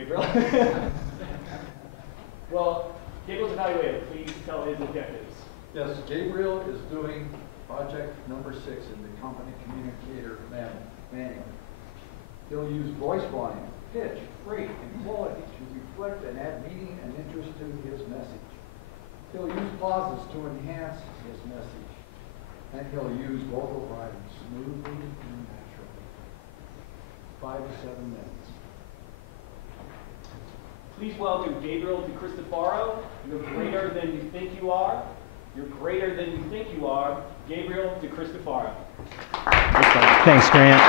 Gabriel. Well, Gabriel's evaluated. Please tell his objectives. Yes, Gabriel is doing project number 6 in the company communicator manual. He'll use voice volume, pitch, freight, and quality to reflect and add meaning and interest to his message. He'll use pauses to enhance his message. And he'll use vocal writing smoothly and naturally. 5 to 7 minutes. Please welcome Gabriel Dicristofaro. You're greater than you think you are. You're greater than you think you are. Gabriel Dicristofaro. Thanks, Grant.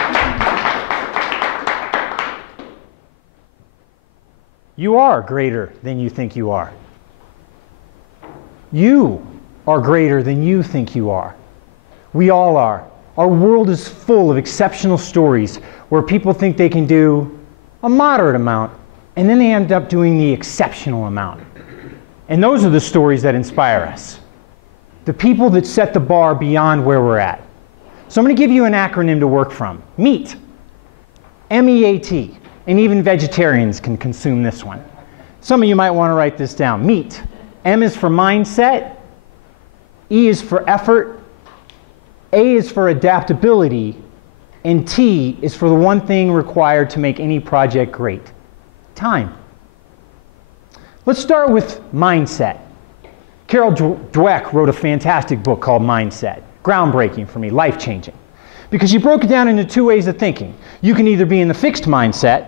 You are greater than you think you are. You are greater than you think you are. We all are. Our world is full of exceptional stories where people think they can do a moderate amount, and then they end up doing the exceptional amount. And those are the stories that inspire us. The people that set the bar beyond where we're at. So I'm going to give you an acronym to work from. M.E.A.T. M.E.A.T. And even vegetarians can consume this one. Some of you might want to write this down. M.E.A.T. M is for mindset. E is for effort. A is for adaptability. And T is for the one thing required to make any project great. Time. Let's start with mindset. Carol Dweck wrote a fantastic book called Mindset. Groundbreaking for me, life-changing. Because she broke it down into 2 ways of thinking. You can either be in the fixed mindset,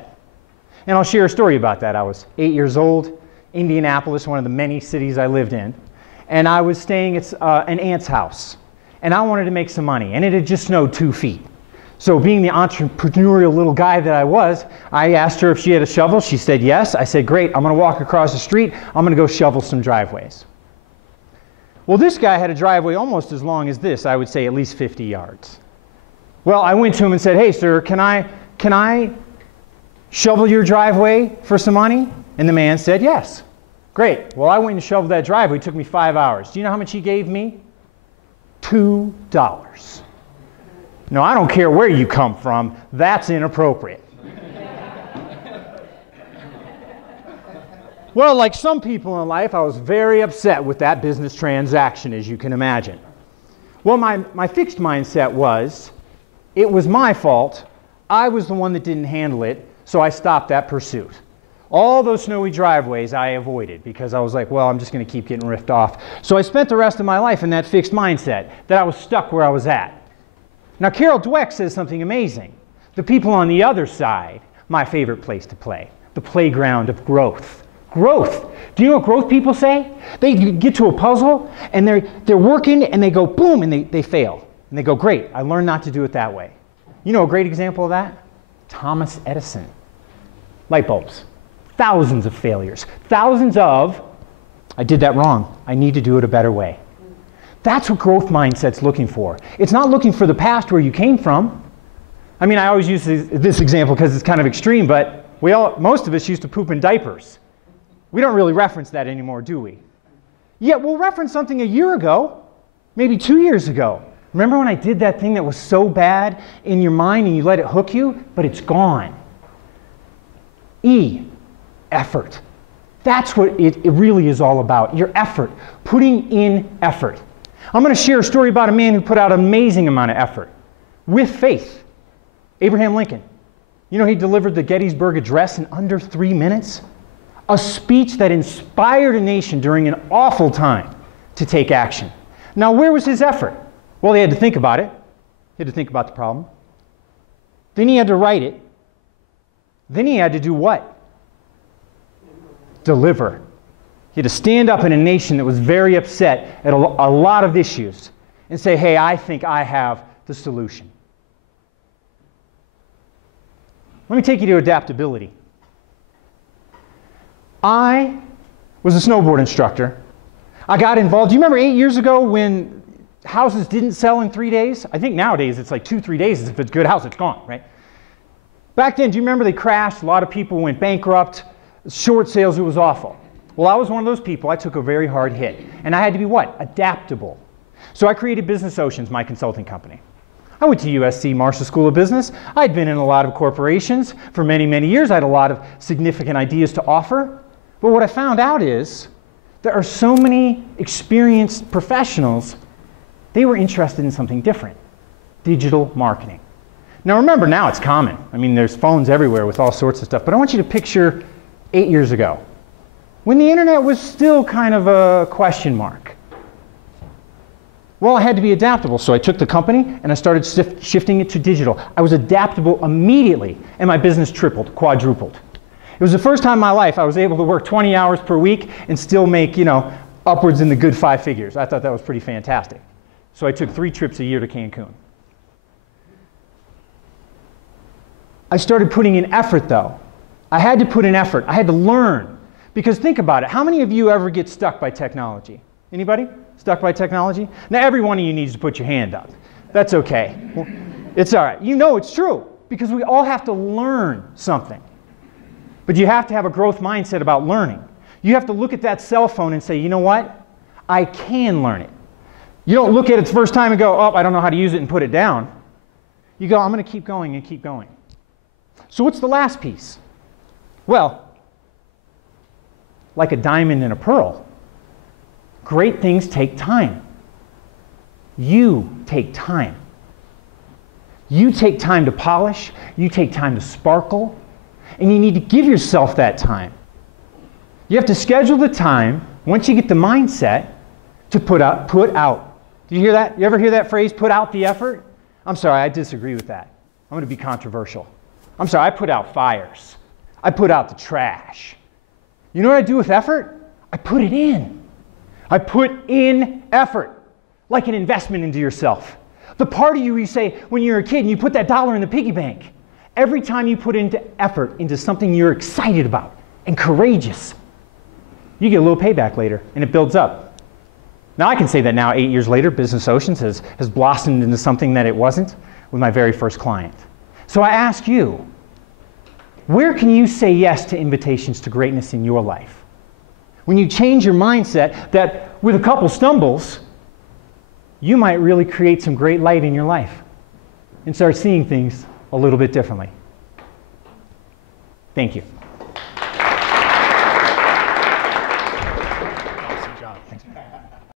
and I'll share a story about that. I was 8 years old, Indianapolis, one of the many cities I lived in, and I was staying at an aunt's house, and I wanted to make some money, and it had just snowed 2 feet. So being the entrepreneurial little guy that I was, I asked her if she had a shovel. She said yes. I said, great, I'm going to walk across the street. I'm going to go shovel some driveways. Well, this guy had a driveway almost as long as this, I would say at least 50 yards. Well, I went to him and said, hey, sir, can I shovel your driveway for some money? And the man said, yes. Great. Well, I went and shoveled that driveway. It took me 5 hours. Do you know how much he gave me? $2. No, I don't care where you come from. That's inappropriate. Well, like some people in life, I was very upset with that business transaction, as you can imagine. Well, my fixed mindset was, it was my fault. I was the one that didn't handle it, so I stopped that pursuit. All those snowy driveways I avoided because I was like, well, I'm just going to keep getting ripped off. So I spent the rest of my life in that fixed mindset, that I was stuck where I was at. Now, Carol Dweck says something amazing. The people on the other side, my favorite place to play, the playground of growth. Growth. Do you know what growth people say? They get to a puzzle, and they're working, and they go boom, and they fail. And they go, great, I learned not to do it that way. You know a great example of that? Thomas Edison. Light bulbs. Thousands of failures. Thousands of, I did that wrong. I need to do it a better way. That's what growth mindset's looking for. It's not looking for the past where you came from. I mean, I always use this example because it's kind of extreme, but most of us used to poop in diapers. We don't really reference that anymore, do we? Yet we'll reference something a year ago, maybe 2 years ago. Remember when I did that thing that was so bad in your mind and you let it hook you? But it's gone. E, effort. That's what it really is all about, your effort, putting in effort. I'm going to share a story about a man who put out an amazing amount of effort with faith. Abraham Lincoln. You know, he delivered the Gettysburg Address in under 3 minutes? A speech that inspired a nation during an awful time to take action. Now, where was his effort? Well, he had to think about it. He had to think about the problem. Then he had to write it. Then he had to do what? Deliver. He had to stand up in a nation that was very upset at a lot of issues and say, hey, I think I have the solution. Let me take you to adaptability. I was a snowboard instructor. I got involved. Do you remember 8 years ago when houses didn't sell in 3 days? I think nowadays it's like 2-3 days. If it's a good house, it's gone, right? Back then, do you remember they crashed? A lot of people went bankrupt. Short sales, it was awful. Well, I was one of those people. I took a very hard hit. And I had to be what? Adaptable. So I created Business Oceans, my consulting company. I went to USC Marshall School of Business. I'd been in a lot of corporations for many, many years. I had a lot of significant ideas to offer. But what I found out is there are so many experienced professionals, they were interested in something different, digital marketing. Now remember, now it's common. I mean, there's phones everywhere with all sorts of stuff. But I want you to picture 8 years ago, when the internet was still kind of a question mark. Well, I had to be adaptable, so I took the company and I started shifting it to digital. I was adaptable immediately, and my business tripled, quadrupled. It was the first time in my life I was able to work 20 hours per week and still make, upwards in the good 5 figures. I thought that was pretty fantastic. So I took 3 trips a year to Cancun. I started putting in effort, though. I had to put in effort. I had to learn. Because think about it. How many of you ever get stuck by technology? Anybody? Stuck by technology? Now, every one of you needs to put your hand up. That's okay. It's all right. You know it's true. Because we all have to learn something. But you have to have a growth mindset about learning. You have to look at that cell phone and say, you know what? I can learn it. You don't look at it the first time and go, oh, I don't know how to use it, and put it down. You go, I'm going to keep going and keep going. So what's the last piece? Well, like a diamond and a pearl, great things take time. You take time. You take time to polish. You take time to sparkle. And you need to give yourself that time. You have to schedule the time, once you get the mindset, to put out. Do you hear that? You ever hear that phrase, put out the effort? I'm sorry, I disagree with that. I'm going to be controversial. I'm sorry, I put out fires. I put out the trash. You know what I do with effort? I put it in. I put in effort, like an investment into yourself. The part of you say, when you're a kid and you put that dollar in the piggy bank, every time you put into effort into something you're excited about and courageous, you get a little payback later, and it builds up. Now, I can say that now, 8 years later, Business Oceans has blossomed into something that it wasn't with my very first client. So I ask you, where can you say yes to invitations to greatness in your life? When you change your mindset that with a couple stumbles, you might really create some great light in your life and start seeing things a little bit differently. Thank you.